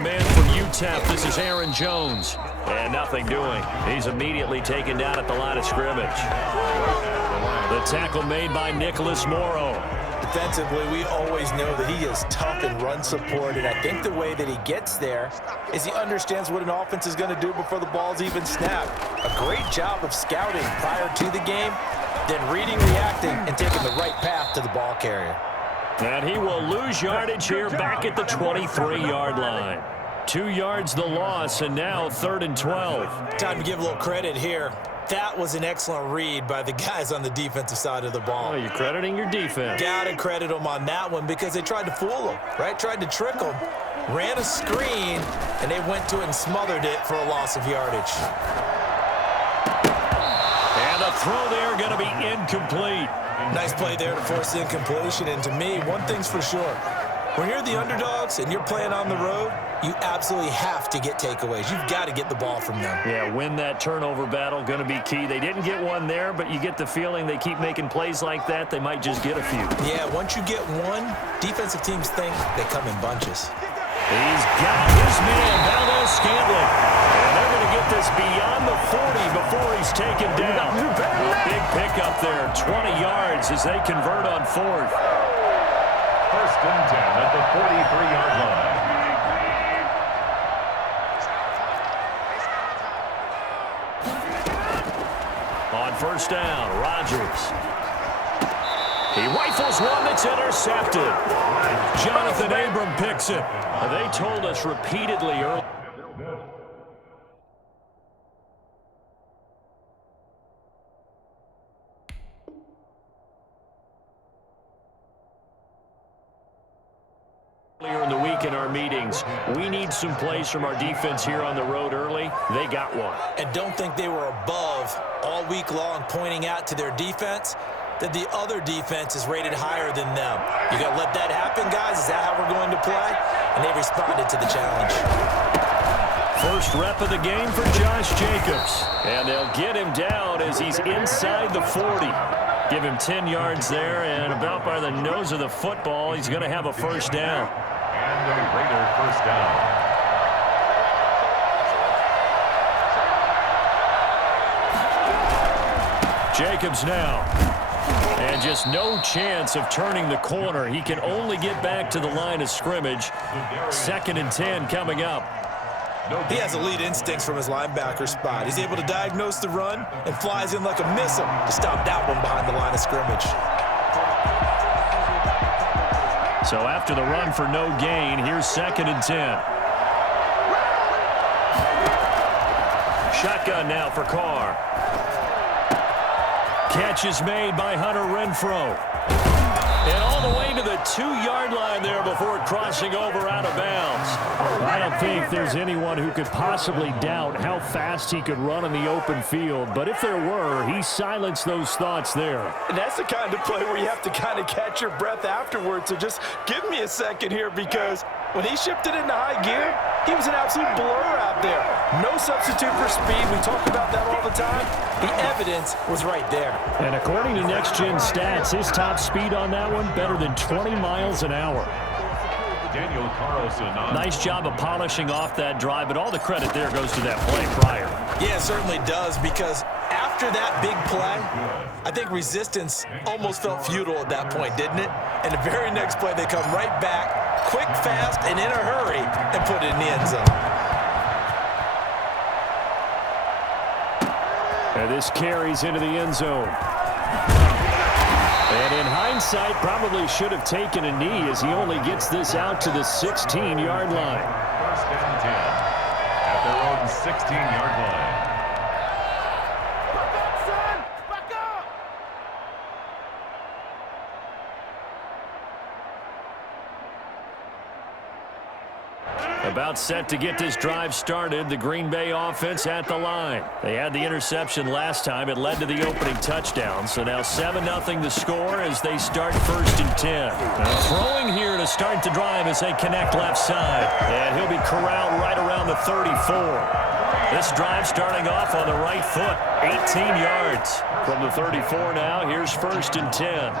the man from UTEP. This is Aaron Jones. And nothing doing. He's immediately taken down at the line of scrimmage. The tackle made by Nicholas Morrow. Defensively, we always know that he is tough in run support, and I think the way that he gets there is he understands what an offense is going to do before the ball's even snapped. A great job of scouting prior to the game, then reading, reacting, and taking the right path to the ball carrier. And he will lose yardage here back at the 23-yard line. 2 yards the loss, and now 3rd and 12. Time to give a little credit here. That was an excellent read by the guys on the defensive side of the ball. Oh, you're crediting your defense. Gotta credit them on that one because they tried to fool them, right? Tried to trick them. Ran a screen, and they went to it and smothered it for a loss of yardage. And the throw there going to be incomplete. Nice play there to force the incompletion. And to me, one thing's for sure. When you're the underdogs and you're playing on the road, you absolutely have to get takeaways. You've got to get the ball from them. Yeah, win that turnover battle, going to be key. They didn't get one there, but you get the feeling they keep making plays like that, they might just get a few. Yeah, once you get one, defensive teams think they come in bunches. He's got his man, Valdez Scantling. And they're going to get this beyond the 40 before he's taken down. Big pickup there, 20 yards as they convert on 4th. 1st and 10 at the 43-yard line. On 1st down, Rodgers. He rifles one that's intercepted. Jonathan Abram picks it. They told us repeatedly earlier. Earlier in the week in our meetings, we need some plays from our defense here on the road early. They got one. And don't think they were above all week long pointing out to their defense that the other defense is rated higher than them. You got to let that happen, guys. Is that how we're going to play? And they responded to the challenge. First rep of the game for Josh Jacobs. And they'll get him down as he's inside the 40. Give him 10 yards there, and about by the nose of the football, he's going to have a 1st down. And a Raider 1st down. Jacobs now. And just no chance of turning the corner. He can only get back to the line of scrimmage. 2nd and 10 coming up. He has elite instincts from his linebacker spot. He's able to diagnose the run and flies in like a missile to stop that one behind the line of scrimmage. So after the run for no gain, here's 2nd and 10. Shotgun now for Carr. Catch is made by Hunter Renfrow. And all the way to the 2-yard line there before crossing over out of bounds. I don't think there's anyone who could possibly doubt how fast he could run in the open field. But if there were, he silenced those thoughts there. And that's the kind of play where you have to kind of catch your breath afterwards. So just give me a second here, because when he shifted into high gear, he was an absolute blur out there. No substitute for speed. We talk about that all the time. The evidence was right there. And according to Next Gen Stats, his top speed on that one, better than 20 miles an hour. Daniel Carlson. Nice job of polishing off that drive, but all the credit there goes to that play prior. Yeah, it certainly does, because after that big play, I think resistance almost felt futile at that point, didn't it? And the very next play, they come right back, quick, fast, and in a hurry, and put it in the end zone. And this carries into the end zone. And in hindsight, probably should have taken a knee as he only gets this out to the 16-yard line. 1st and 10 at their own 16-yard line. About set to get this drive started, the Green Bay offense at the line. They had the interception last time. It led to the opening touchdown. So now 7-0 the score as they start 1st and 10. Now throwing here to start the drive as they connect left side. And he'll be corralled right around the 34. This drive starting off on the right foot. 18 yards from the 34 now. Here's 1st and 10.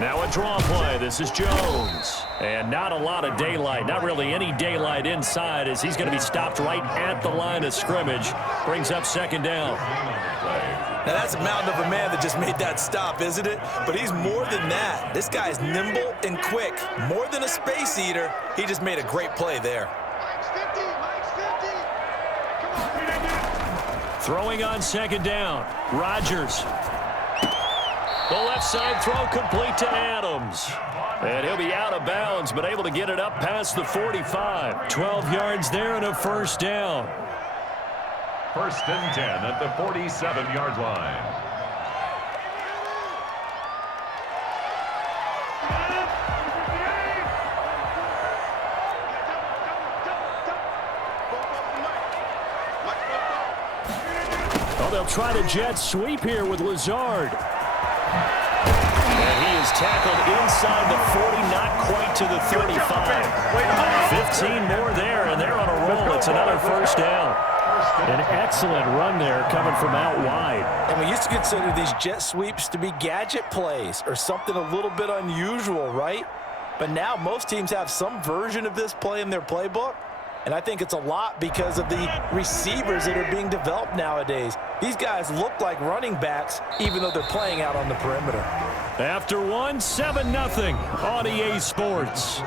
Now a draw play. This is Jones. And not a lot of daylight. Not really any daylight inside as he's going to be stopped right at the line of scrimmage. Brings up second down. Now that's a mountain of a man that just made that stop, isn't it? But he's more than that. This guy is nimble and quick. More than a space eater. He just made a great play there. Throwing on second down. Rodgers. The left side throw complete to Adams. And he'll be out of bounds, but able to get it up past the 45. 12 yards there and a first down. First and 10 at the 47-yard line. Oh, they'll try the jet sweep here with Lazard. And he is tackled inside the 40, not quite to the 35. 15 more there, and they're on a roll. It's another first down. An excellent run there coming from out wide. And we used to consider these jet sweeps to be gadget plays or something a little bit unusual, right? But now most teams have some version of this play in their playbook. And I think it's a lot because of the receivers that are being developed nowadays. These guys look like running backs, even though they're playing out on the perimeter. After one, 7-0 on EA Sports.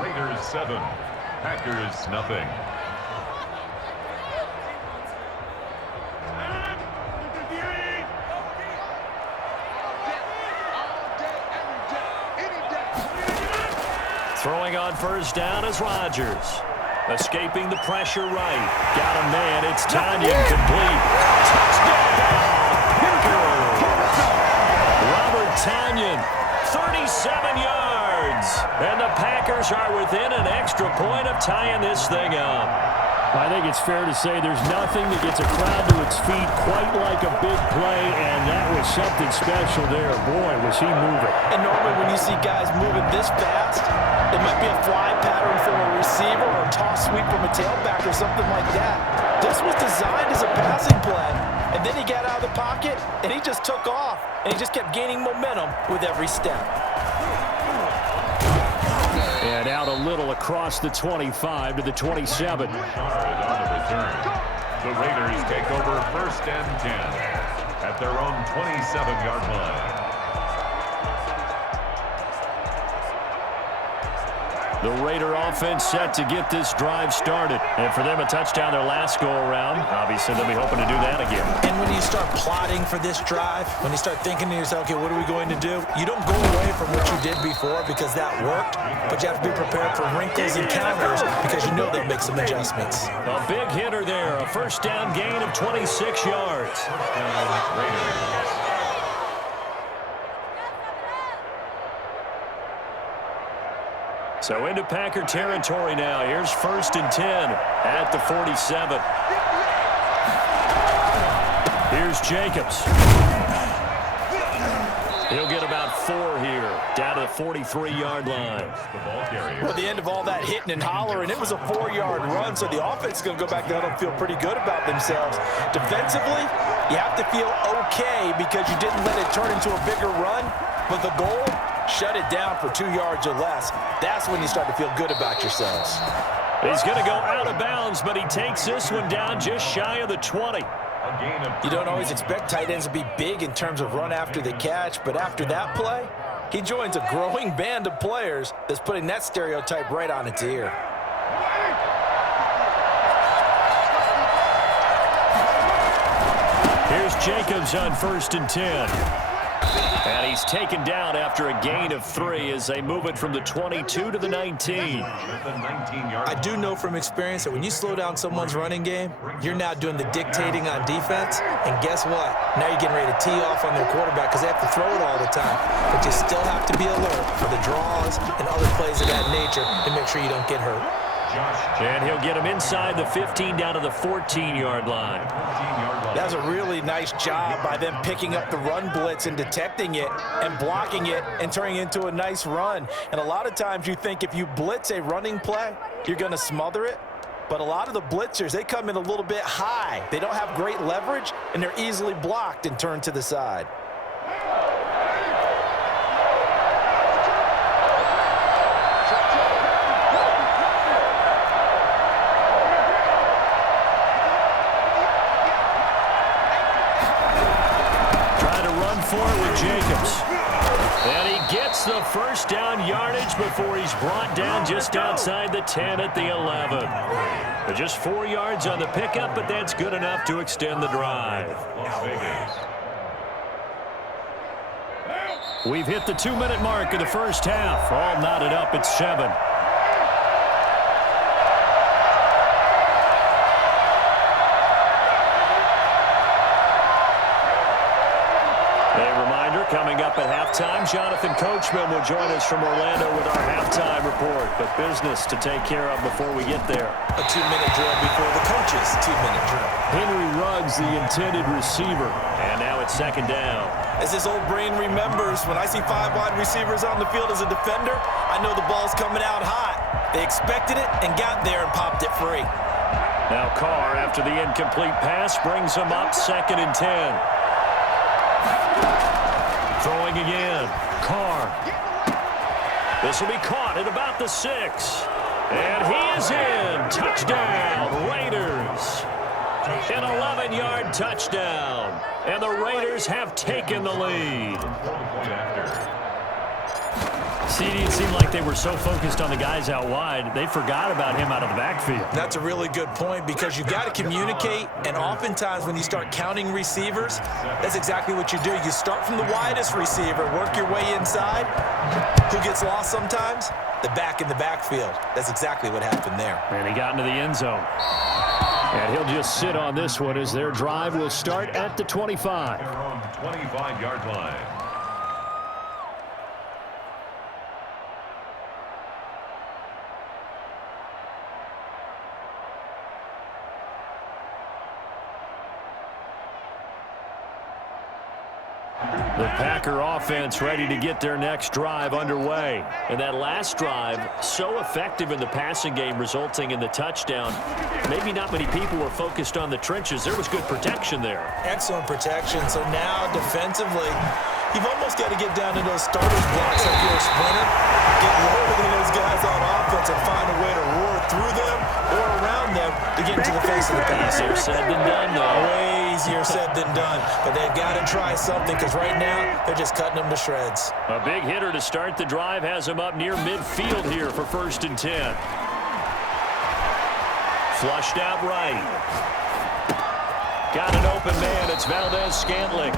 Raiders 7, Packers nothing. Throwing on first down is Rodgers. Escaping the pressure right. Got a man. It's Tanyan complete. Touchdown, Packers. Robert Tanyan, 37 yards. And the Packers are within an extra point of tying this thing up. I think it's fair to say there's nothing that gets a crowd to its feet quite like a big play, and that was something special there. Boy, was he moving. And normally when you see guys moving this fast, it might be a fly pattern from a receiver or a toss sweep from a tailback or something like that. This was designed as a passing play, and then he got out of the pocket, and he just took off, and he just kept gaining momentum with every step. And out a little across the 25 to the 27. On the return. The Raiders take over first and 10 at their own 27-yard line. The Raider offense set to get this drive started. And for them, a touchdown their last go-around. Obviously, they'll be hoping to do that again. And when you start plotting for this drive, when you start thinking to yourself, okay, what are we going to do? You don't go away from what you did before because that worked, but you have to be prepared for wrinkles and counters because you know they'll make some adjustments. A big hitter there. A first down gain of 26 yards. Raiders. So into Packer territory now. Here's first and 10 at the 47. Here's Jacobs. He'll get about 4 here, down to the 43-yard line. Well, the end of all that hitting and hollering, it was a 4-yard run, so the offense is going to go back down and feel pretty good about themselves. Defensively, you have to feel okay because you didn't let it turn into a bigger run, but the goal, shut it down for 2 yards or less. That's when you start to feel good about yourselves. He's going to go out of bounds, but he takes this one down just shy of the 20. You don't always expect tight ends to be big in terms of run after the catch, but after that play, he joins a growing band of players that's putting that stereotype right on its ear. Here's Jacobs on first and 10. And he's taken down after a gain of 3 as they move it from the 22 to the 19. I do know from experience that when you slow down someone's running game, you're now doing the dictating on defense. And guess what? Now you're getting ready to tee off on their quarterback because they have to throw it all the time. But you still have to be alert for the draws and other plays of that nature to make sure you don't get hurt. And he'll get him inside the 15 down to the 14-yard line. That was a really nice job by them picking up the run blitz and detecting it and blocking it and turning it into a nice run. And a lot of times you think if you blitz a running play, you're going to smother it. But a lot of the blitzers, they come in a little bit high. They don't have great leverage, and they're easily blocked and turned to the side. for it with Jacobs. And he gets the first down yardage before he's brought down just outside the 10 at the 11. But just 4 yards on the pickup, but that's good enough to extend the drive. We've hit the 2-minute mark of the first half. All knotted up at 7. Coming up at halftime, Jonathan Coachman will join us from Orlando with our halftime report. But business to take care of before we get there. A 2-minute drill before the coach's 2-minute drill. Henry Ruggs, the intended receiver. And now it's second down. As this old brain remembers, when I see 5 wide receivers on the field as a defender, I know the ball's coming out hot. They expected it and got there and popped it free. Now Carr, after the incomplete pass, brings him up 2nd and 10. Throwing again. Carr. This will be caught at about the 6. And he is in. Touchdown, Raiders. An 11-yard touchdown. And the Raiders have taken the lead. See, it seemed like they were so focused on the guys out wide, they forgot about him out of the backfield. That's a really good point because you've got to communicate, and oftentimes when you start counting receivers, that's exactly what you do. You start from the widest receiver, work your way inside. Who gets lost sometimes? The back in the backfield. That's exactly what happened there. And he got into the end zone. And he'll just sit on this one as their drive will start at the 25. Their own 25-yard line. The Packer offense ready to get their next drive underway. And that last drive, so effective in the passing game, resulting in the touchdown. Maybe not many people were focused on the trenches. There was good protection there. Excellent protection. So now defensively, you've almost got to get down to those starters blocks like you're a sprinter. Get lower than those guys on offense and find a way to roar through them or around them to get into the face of the pass. Easier said than done, though. Way easier said than done. But they've got to try something because right now they're just cutting them to shreds. A big hitter to start the drive has him up near midfield here for 1st and 10. Flushed out right. Got an open man. It's Valdez-Scantling.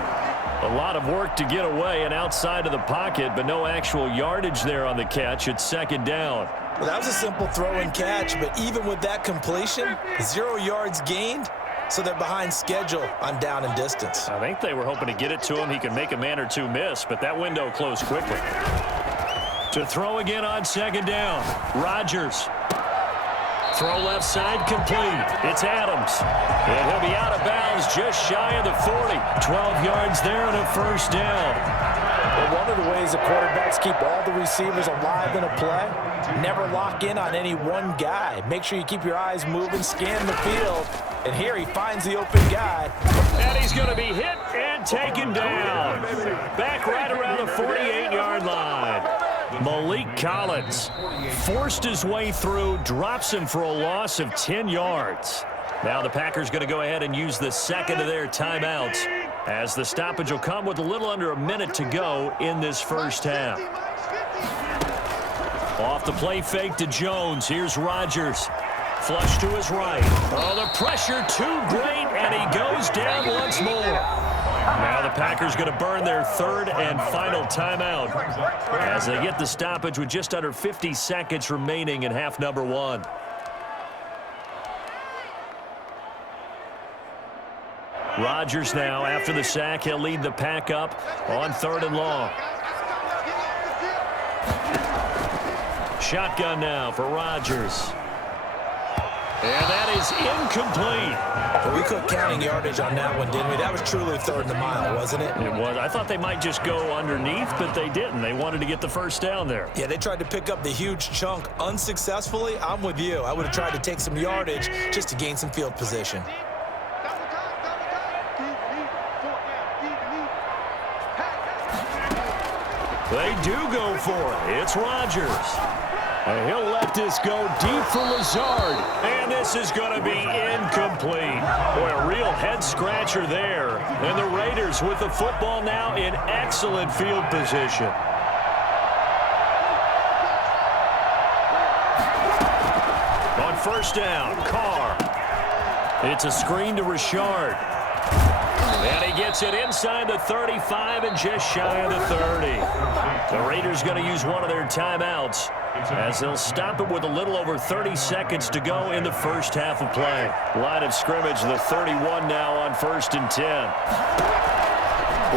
A lot of work to get away and outside of the pocket, but no actual yardage there on the catch. It's 2nd down. Well, that was a simple throw and catch, but even with that completion, 0 yards gained, so they're behind schedule on down and distance. I think they were hoping to get it to him. He could make a man or two miss, but that window closed quickly. To throw again on 2nd down. Rodgers. Throw left side complete. It's Adams. And he'll be out of bounds just shy of the 40. 12 yards there and a 1st down. But one of the ways the quarterbacks keep all the receivers alive in a play, never lock in on any one guy. Make sure you keep your eyes moving, scan the field. And here he finds the open guy. And he's going to be hit and taken down. Back right around the 48-yard line. Malik Collins forced his way through, drops him for a loss of 10 yards. Now the Packers going to go ahead and use the 2nd of their timeouts as the stoppage will come with a little under a minute to go in this first half. Off the play fake to Jones. Here's Rodgers. Flush to his right. Oh, the pressure too great, and he goes down once more. Now the Packers going to burn their 3rd and final timeout as they get the stoppage with just under 50 seconds remaining in half number 1. Rodgers now, after the sack, he'll lead the pack up on 3rd and long. Shotgun now for Rodgers. And that is incomplete. But we quit counting yardage on that one, didn't we? That was truly 3rd and a mile, wasn't it? It was. I thought they might just go underneath, but they didn't. They wanted to get the 1st down there. Yeah, they tried to pick up the huge chunk unsuccessfully. I'm with you. I would have tried to take some yardage just to gain some field position. They do go for it. It's Rodgers. And he'll let this go deep for Lazard. And this is going to be incomplete. Boy, a real head-scratcher there. And the Raiders with the football now in excellent field position. On first down, Carr. It's a screen to Richard. And he gets it inside the 35 and just shy of the 30. The Raiders going to use one of their timeouts as they'll stop it with a little over 30 seconds to go in the first half of play. Line of scrimmage, the 31 now on 1st and 10.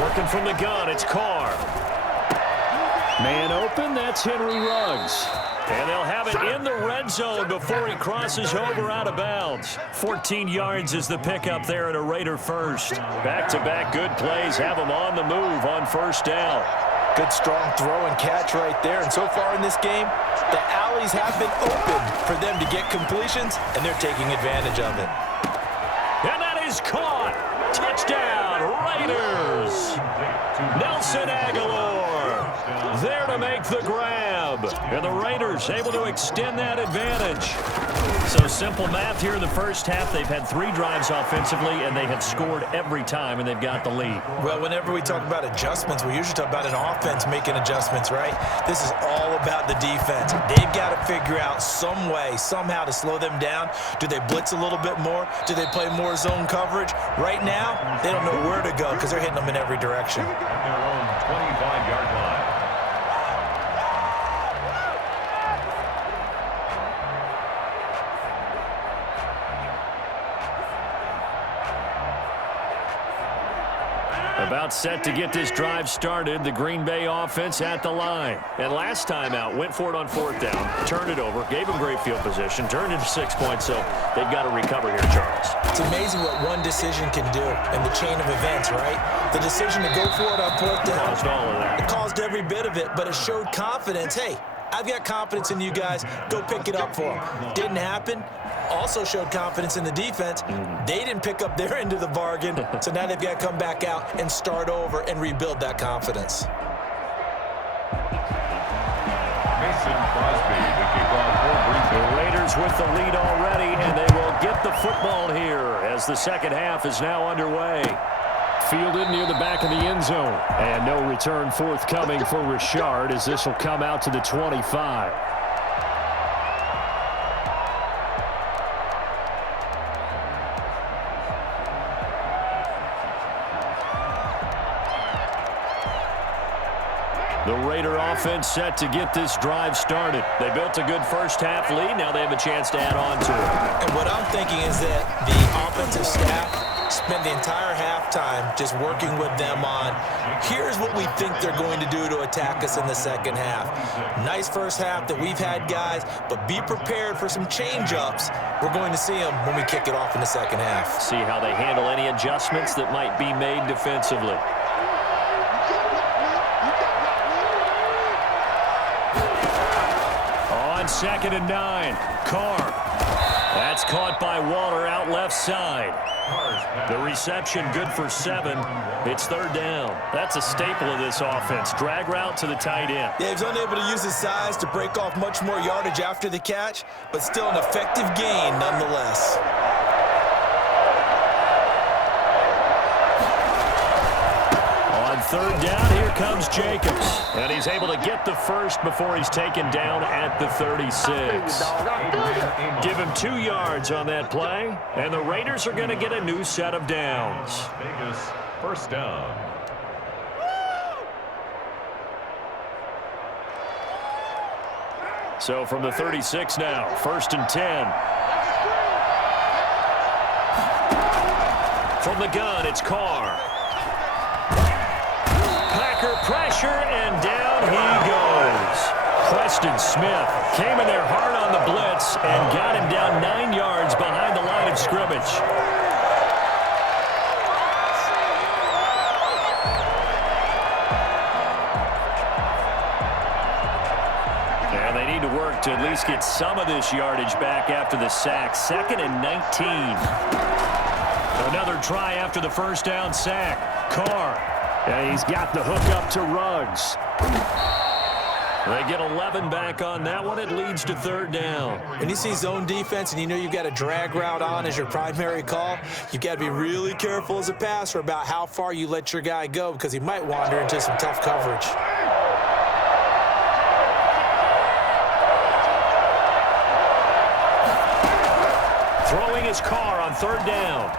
Working from the gun, it's Carr. Man open, that's Henry Ruggs. And they'll have it in the red zone before he crosses over out of bounds. 14 yards is the pickup there at a Raider first. Back-to-back good plays have them on the move on first down. Good strong throw and catch right there. And so far in this game, the alleys have been open for them to get completions, and they're taking advantage of it. And that is caught. Touchdown, Raiders. Nelson Aguilar there to make the grab. And the Raiders able to extend that advantage. So simple math here in the first half. They've had 3 drives offensively, and they have scored every time, and they've got the lead. Well, whenever we talk about adjustments, we usually talk about an offense making adjustments, right? This is all about the defense. They've got to figure out some way, somehow to slow them down. Do they blitz a little bit more? Do they play more zone coverage? Right now, they don't know where to go because they're hitting them in every direction. At their own 25-yard line. About set to get this drive started, the Green Bay offense at the line. And last time out, went for it on 4th down, turned it over, gave them great field position, turned it to 6 points, so they've got to recover here, Charles. It's amazing what one decision can do in the chain of events, right? The decision to go for it on 4th down, Caused all of that. It caused every bit of it, but it showed confidence. Hey, I've got confidence in you guys. Go pick it up for them. Didn't happen. Also showed confidence in the defense. They didn't pick up their end of the bargain, so now they've got to come back out and start over and rebuild that confidence. Mason Crosby to kick off for Green Bay. The Raiders with the lead already, and they will get the football here as the second half is now underway. Fielded near the back of the end zone. And no return forthcoming for Richard as this will come out to the 25. The Raider offense set to get this drive started. They built a good first half lead. Now they have a chance to add on to it. And what I'm thinking is that the offensive staff spent the entire halftime just working with them on, here's what we think they're going to do to attack us in the second half. Nice first half that we've had, guys, but be prepared for some change-ups. We're going to see them when we kick it off in the second half. See how they handle any adjustments that might be made defensively. On 2nd and 9, Carr. That's caught by Waller out left side. The reception good for 7. It's 3rd down. That's a staple of this offense. Drag route to the tight end. Yeah, he was unable to use his size to break off much more yardage after the catch, but still an effective gain nonetheless. On 3rd down, here comes Jacobs. And he's able to get the first before he's taken down at the 36. Give him 2 yards on that play. And the Raiders are going to get a new set of downs. Vegas, first down. So from the 36 now, 1st and 10. From the gun, it's Carr. Packer pressure, and down he goes. Preston Smith came in there hard on the blitz and got him down 9 yards behind the line of scrimmage. And they need to work to at least get some of this yardage back after the sack. 2nd and 19. Another try after the first down sack. Carr. And he's got the hook up to Ruggs. They get 11 back on that one. It leads to third down. When you see zone defense and you know you've got a drag route on as your primary call, you've got to be really careful as a passer about how far you let your guy go because he might wander into some tough coverage. Throwing his car on third down.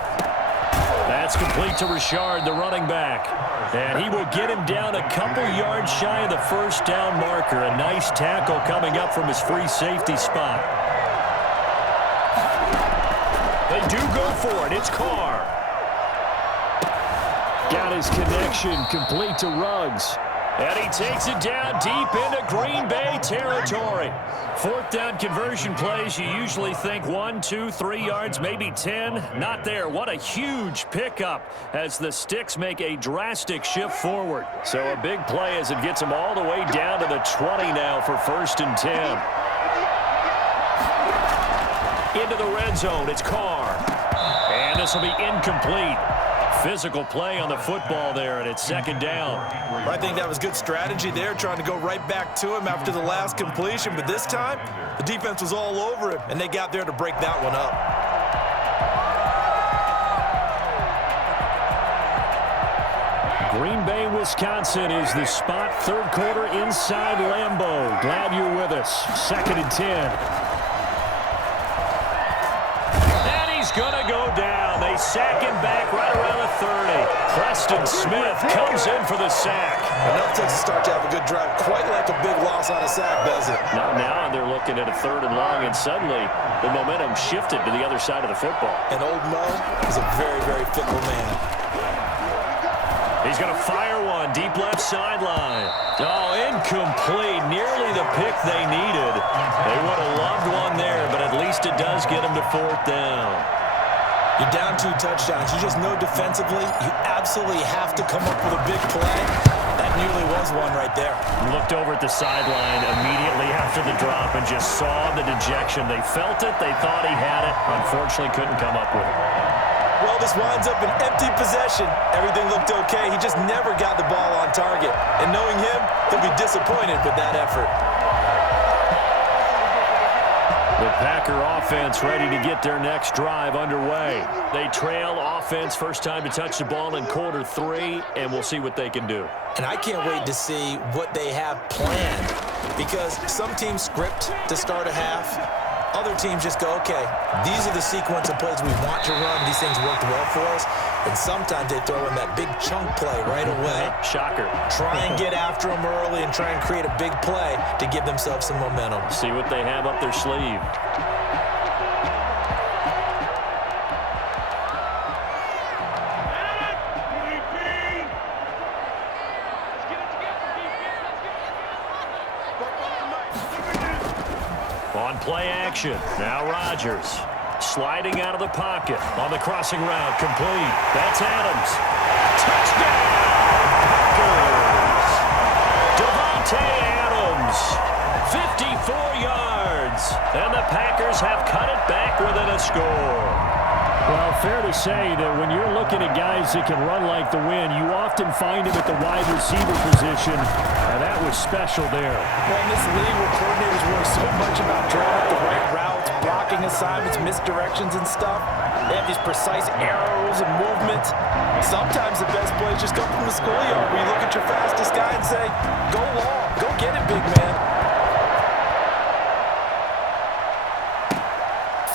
That's complete to Richard, the running back. And he will get him down a couple yards shy of the first down marker. A nice tackle coming up from his free safety spot. They do go for it. It's Carr. Got his connection complete to Ruggs. And he takes it down deep into Green Bay territory. Fourth down conversion plays, you usually think 1, 2, 3 yards, maybe 10. Not there. What a huge pickup as the Sticks make a drastic shift forward. So a big play as it gets them all the way down to the 20 now for 1st and 10. Into the red zone, it's Carr. And this will be incomplete. Physical play on the football there, and it's 2nd down. I think that was good strategy there, trying to go right back to him after the last completion. But this time, the defense was all over him, and they got there to break that one up. Green Bay, Wisconsin is the spot. 3rd quarter inside Lambeau. Glad you're with us. 2nd and 10. And he's going to go down. They sack him back right around the 30. Preston Smith comes in for the sack. Enough to start to have a good drive. Quite like a big loss on a sack, does it? Now they're looking at a 3rd and long, and suddenly the momentum shifted to the other side of the football. And old Mo is a very, very fickle man. He's going to fire one deep left sideline. Oh, incomplete. Nearly the pick they needed. They would have loved one there, but at least it does get them to 4th down. You're down 2 touchdowns. You just know defensively you absolutely have to come up with a big play. That nearly was one right there. Looked over at the sideline immediately after the drop and just saw the dejection. They felt it. They thought he had it. Unfortunately, couldn't come up with it. Well, this winds up an empty possession. Everything looked okay. He just never got the ball on target. And knowing him, he'll be disappointed with that effort. The Packer offense ready to get their next drive underway. They trail offense, first time to touch the ball in quarter 3, and we'll see what they can do. And I can't wait to see what they have planned, because some teams script to start a half. Other teams just go, okay, these are the sequence of plays we want to run. These things worked well for us. And sometimes they throw in that big chunk play right away. Shocker. Try and get after them early and try and create a big play to give themselves some momentum. See what they have up their sleeve. On play action, now Rodgers. Sliding out of the pocket on the crossing route, complete. That's Adams. Touchdown! Packers! Devontae Adams, 54 yards. And the Packers have cut it back within a score. Well, fair to say that when you're looking at guys that can run like the wind, you often find him at the wide receiver position, and that was special there. Well, in this league where coordinators worry so much about drawing up the right routes, blocking assignments, misdirections and stuff, they have these precise arrows and movements. Sometimes the best plays just come from the schoolyard where you look at your fastest guy and say, go long, go get it, big man.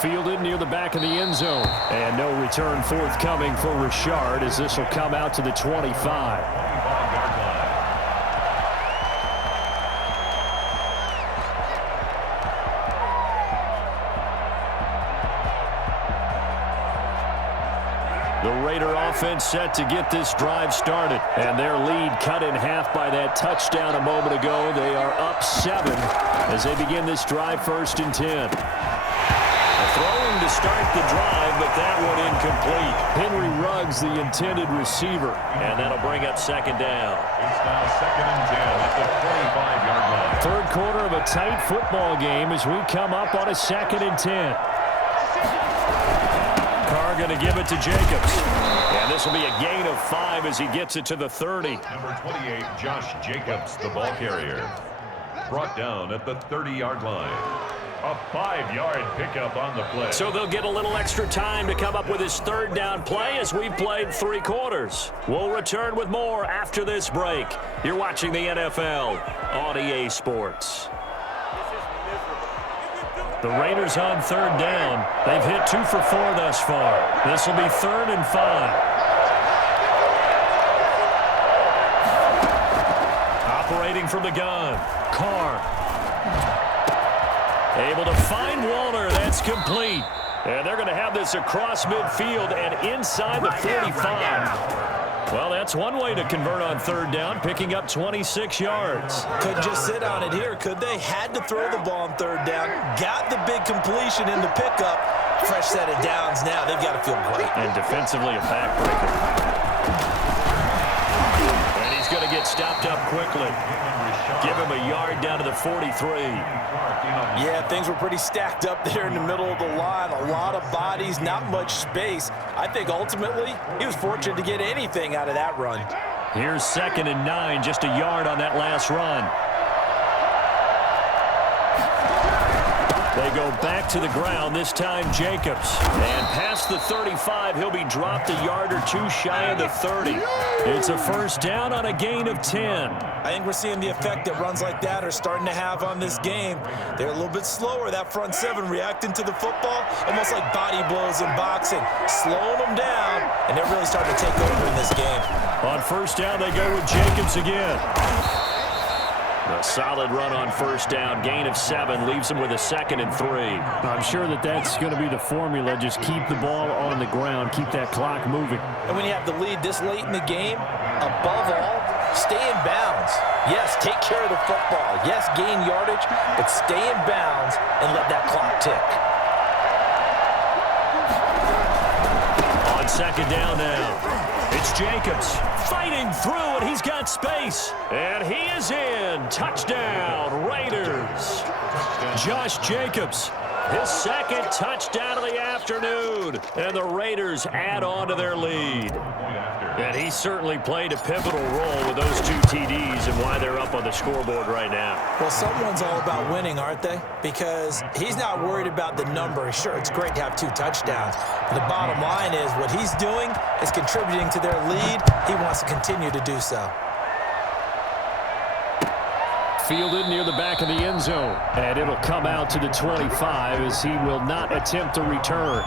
Fielded near the back of the end zone. And no return forthcoming for Richard as this will come out to the 25. The Raider offense set to get this drive started. And their lead cut in half by that touchdown a moment ago. They are up 7 as they begin this drive 1st and 10. Throwing to start the drive, but that one incomplete. Henry Ruggs, the intended receiver, and that'll bring up 2nd down. It's now 2nd and 10 at the 25-yard line. 3rd quarter of a tight football game as we come up on a 2nd and 10. Carr going to give it to Jacobs. And this will be a gain of 5 as he gets it to the 30. Number 28, Josh Jacobs, the ball carrier. brought down at the 30-yard line. A 5-yard pickup on the play. So they'll get a little extra time to come up with his third down play as we've played 3 quarters. We'll return with more after this break. You're watching the NFL on EA Sports. The Raiders on third down. They've hit 2 for 4 thus far. This will be 3rd and 5. Operating from the gun, Carr. Able to find Walter. That's complete. And they're going to have this across midfield and inside the 45. Well, that's one way to convert on third down, picking up 26 yards. Couldn't just sit on it here, could they? Had to throw the ball on third down. Got the big completion in the pickup. Fresh set of downs now. They've got to feel great. And defensively a backbreaker. And he's going to get stopped up quickly. Give him a yard down to the 43. Yeah, things were pretty stacked up there in the middle of the line. A lot of bodies, not much space. I think ultimately he was fortunate to get anything out of that run. Here's 2nd and 9, just a yard on that last run. They go back to the ground, this time Jacobs. And past the 35, he'll be dropped a yard or 2 shy of the 30. It's a first down on a gain of 10. I think we're seeing the effect that runs like that are starting to have on this game. They're a little bit slower, that front 7 reacting to the football, almost like body blows in boxing, slowing them down, and they're really starting to take over in this game. On first down, they go with Jacobs again. A solid run on first down. Gain of 7 leaves him with a 2nd and 3. I'm sure that's going to be the formula. Just keep the ball on the ground. Keep that clock moving. And when you have the lead this late in the game, above all, stay in bounds. Yes, take care of the football. Yes, gain yardage, but stay in bounds and let that clock tick. On second down now. It's Jacobs fighting through, and he's got space. And he is in. Touchdown, Raiders. Josh Jacobs, his 2nd touchdown of the afternoon. And the Raiders add on to their lead. And he certainly played a pivotal role with those 2 TDs and why they're up on the scoreboard right now. Well, someone's all about winning, aren't they? Because he's not worried about the number. Sure, it's great to have 2 touchdowns. But the bottom line is what he's doing is contributing to their lead. He wants to continue to do so. Fielded near the back of the end zone. And it'll come out to the 25 as he will not attempt to return.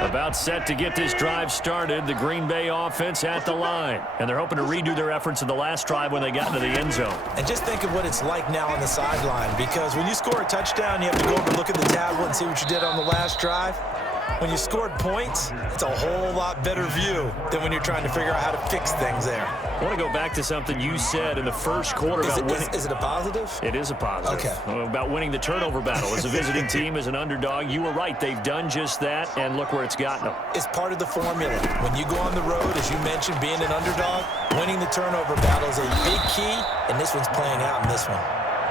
About set to get this drive started, the Green Bay offense at the line. And they're hoping to redo their efforts in the last drive when they got into the end zone. And just think of what it's like now on the sideline, because when you score a touchdown, you have to go over and look at the tablet and see what you did on the last drive. When you scored points, it's a whole lot better view than when you're trying to figure out how to fix things there. I want to go back to something you said in the first quarter about winning. Is it a positive? It is a positive. Okay. About winning the turnover battle. As a visiting team, as an underdog, you were right. They've done just that, and look where it's gotten them. It's part of the formula. When you go on the road, as you mentioned, being an underdog, winning the turnover battle is a big key, and this one's playing out in this one.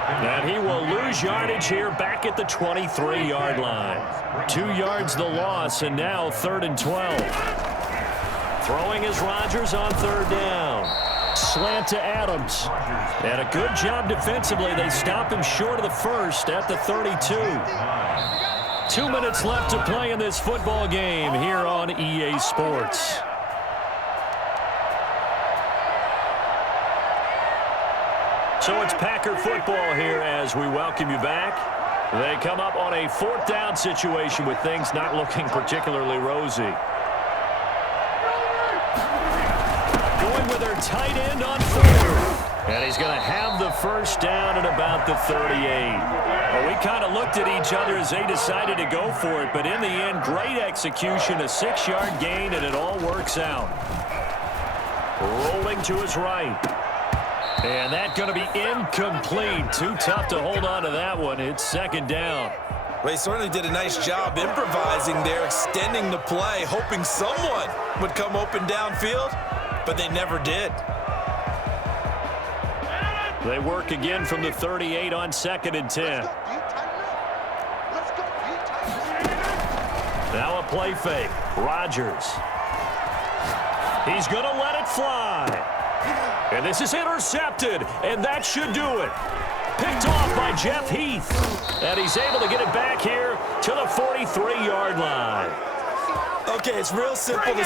And he will lose yardage here back at the 23-yard line. 2 yards the loss, and now 3rd and 12. Throwing is Rodgers on third down. Slant to Adams. And a good job defensively. They stop him short of the first at the 32. 2 minutes left to play in this football game here on EA Sports. So it's Packer football here as we welcome you back. They come up on a 4th down situation with things not looking particularly rosy. Going with their tight end on 4th. And he's going to have the first down at about the 38. Well, we kind of looked at each other as they decided to go for it, but in the end, great execution, a 6-yard gain, and it all works out. Rolling to his right. And that's going to be incomplete. Too tough to hold on to that one. It's 2nd down. Well, he certainly did a nice job improvising there, extending the play, hoping someone would come open downfield, but they never did. They work again from the 38 on 2nd and 10. Now a play fake. Rodgers. He's going to let it fly. And this is intercepted, and that should do it. Picked off by Jeff Heath. And he's able to get it back here to the 43-yard line. Okay, it's real simple to